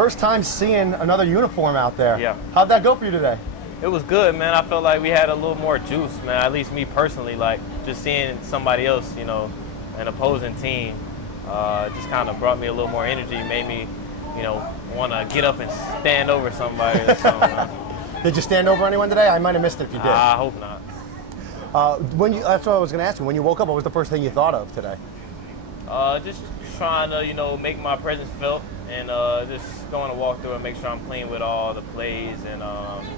First time seeing another uniform out there. Yeah. How'd that go for you today? It was good, man. I felt like we had a little more juice, man. At least me personally, like just seeing somebody else, you know, an opposing team, just kind of brought me a little more energy, made me, you know, want to get up and stand over somebody or something. Did you stand over anyone today? I might have missed it if you did. I hope not. That's what I was going to ask you. When you woke up, what was the first thing you thought of today? Just trying to, you know, make my presence felt and just going to walk through and make sure I'm clean with all the plays and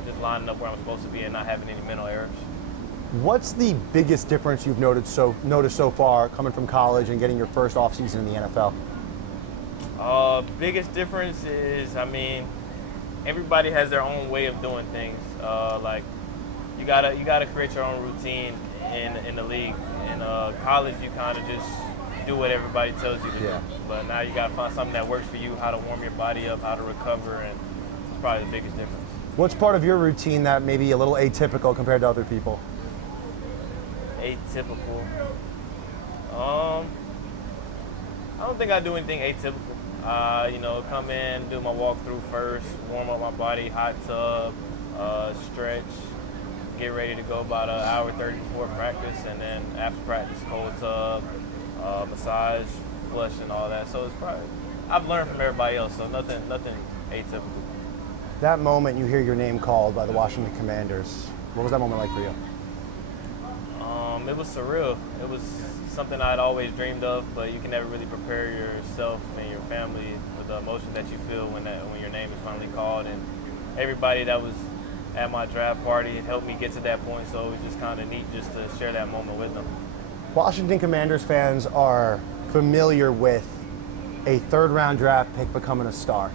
just lining up where I'm supposed to be and not having any mental errors. What's the biggest difference you've noticed so far coming from college and getting your first offseason in the NFL? Biggest difference is, I mean, everybody has their own way of doing things. Like you gotta create your own routine in the league. In college, you kind of just do what everybody tells you to do. But now you gotta find something that works for you, how to warm your body up, how to recover, and it's probably the biggest difference. What's part of your routine that may be a little atypical compared to other people? Atypical. I don't think I do anything atypical. You know, come in, do my walkthrough first, warm up my body, hot tub, stretch, get ready to go about an hour 30 before practice, and then after practice, cold tub, massage, flush, and all that. So it's probably, I've learned from everybody else, so nothing atypical. That moment you hear your name called by the Washington Commanders, what was that moment like for you? It was surreal. It was something I'd always dreamed of, but you can never really prepare yourself and your family for the emotion that you feel when your name is finally called. And everybody that was at my draft party helped me get to that point, so it was just kind of neat just to share that moment with them. Washington Commanders fans are familiar with a third-round draft pick becoming a star.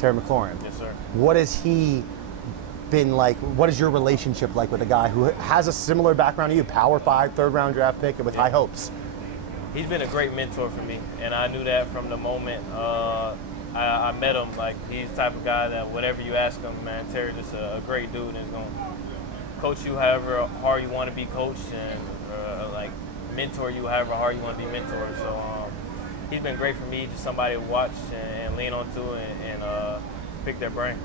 Terry McLaurin. Yes, sir. What has he been like? What is your relationship like with a guy who has a similar background to you, Power 5, third-round draft pick, and with high hopes? He's been a great mentor for me, and I knew that from the moment I met him. Like, he's the type of guy that whatever you ask him, man, Terry's just a great dude and is going to coach you however hard you want to be coached and like mentor you however hard you want to be mentored. So he's been great for me, just somebody to watch and lean on to and pick their brain.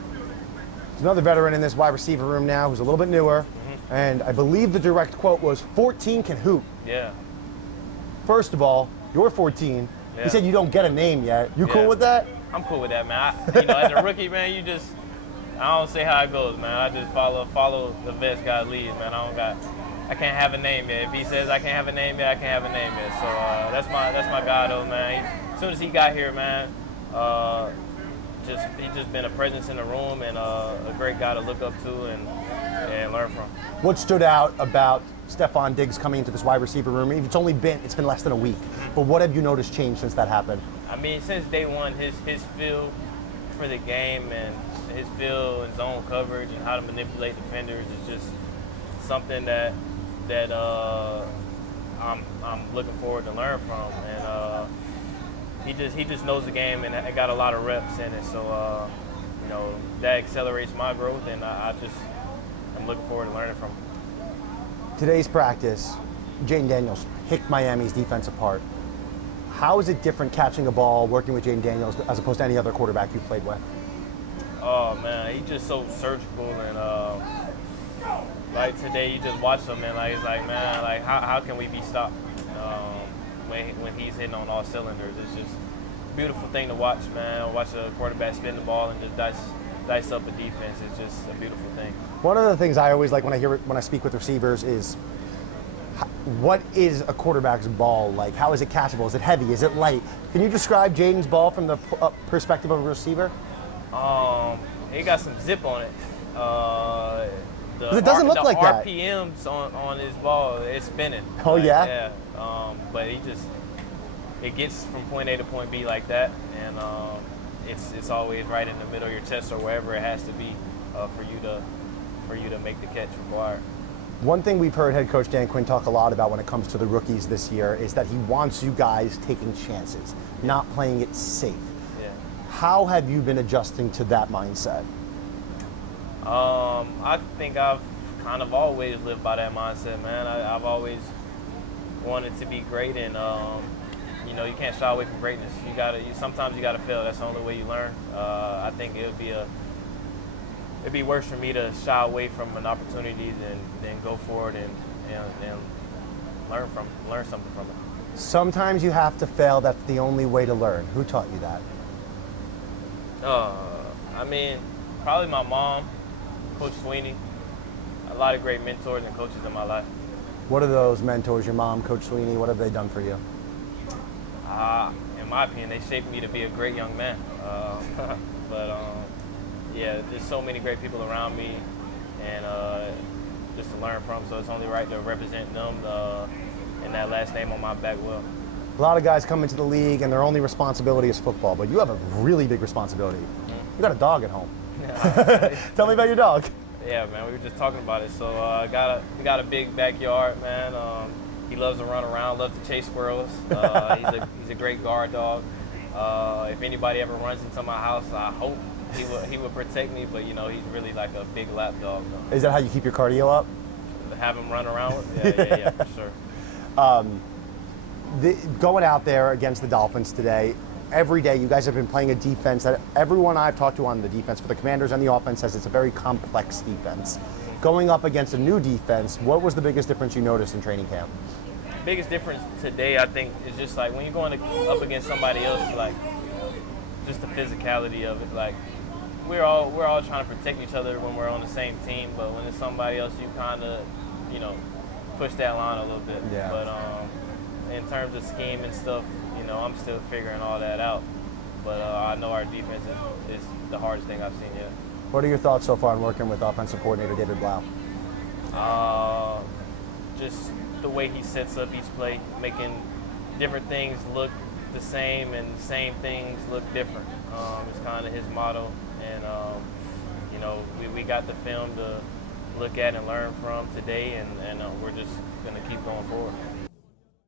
There's another veteran in this wide receiver room now who's a little bit newer, and I believe the direct quote was, 14 can hoop. Yeah. First of all, you're 14. Yeah. You said you don't get a name yet. You cool with that? I'm cool with that, man. You know, as a rookie, man, I don't say how it goes, man. I just follow the vets guy lead, man. I can't have a name yet. If he says I can't have a name yet, I can't have a name yet. So that's my guy, though, man. As soon as he got here, man, he's just been a presence in the room and a great guy to look up to and learn from. What stood out about Stefon Diggs coming into this wide receiver room? It's been less than a week, but what have you noticed change since that happened? I mean, since day one, his feel for the game and his feel and zone coverage and how to manipulate defenders is just something that I'm looking forward to learn from. And he just knows the game and got a lot of reps in it. So you know, that accelerates my growth, and I'm looking forward to learning from him. Today's practice, Jayden Daniels picked Miami's defense apart. How is it different catching a ball, working with Jayden Daniels, as opposed to any other quarterback you've played with? Oh, man, he's just so surgical. And, like, today you just watch him, and, like, it's like, man, like, how can we be stopped when he's hitting on all cylinders? It's just a beautiful thing to watch, man. Watch a quarterback spin the ball and just dice up a defense. It's just a beautiful thing. One of the things I always like when I speak with receivers is, what is a quarterback's ball like? How is it catchable? Is it heavy? Is it light? Can you describe Jayden's ball from the perspective of a receiver? It got some zip on it. It doesn't look like that. The RPMs on his ball, it's spinning. Oh, like, yeah? Yeah. But it gets from point A to point B like that, and it's always right in the middle of your chest or wherever it has to be for you to make the catch required. One thing we've heard head coach Dan Quinn talk a lot about when it comes to the rookies this year is that he wants you guys taking chances, not playing it safe. Yeah. How have you been adjusting to that mindset? I think I've kind of always lived by that mindset, man. I've always wanted to be great, and you know, you can't shy away from greatness. Sometimes you gotta fail. That's the only way you learn. I think it'd be worse for me to shy away from an opportunity than go for it and learn something from it. Sometimes you have to fail. That's the only way to learn. Who taught you that? I mean, probably my mom, Coach Sweeney. A lot of great mentors and coaches in my life. What are those mentors, your mom, Coach Sweeney, what have they done for you? In my opinion, they shaped me to be a great young man. Yeah, there's so many great people around me and just to learn from, so it's only right to represent them and that last name on my back well. A lot of guys come into the league and their only responsibility is football, but you have a really big responsibility. Mm-hmm. You got a dog at home. Yeah. Tell me about your dog. Yeah, man, we were just talking about it. So we got a big backyard, man. He loves to run around, loves to chase squirrels. He's a great guard dog. If anybody ever runs into my house, I hope he would protect me. But you know, he's really like a big lap dog. Though. Is that how you keep your cardio up? Have him run around with? Yeah, for sure. Going out there against the Dolphins today, every day you guys have been playing a defense that everyone I've talked to on the defense, for the Commanders and the offense, says it's a very complex defense. Going up against a new defense, what was the biggest difference you noticed in training camp? Biggest difference today, I think, is just like when you're going up against somebody else, like just the physicality of it. Like we're all trying to protect each other when we're on the same team, but when it's somebody else, you kind of, push that line a little bit. Yeah. But in terms of scheme and stuff, I'm still figuring all that out. But I know our defense is the hardest thing I've seen yet. What are your thoughts so far on working with offensive coordinator David Blau? Just the way he sets up each play, making different things look the same and the same things look different. It's kind of his motto. And, we got the film to look at and learn from today, and we're just going to keep going forward.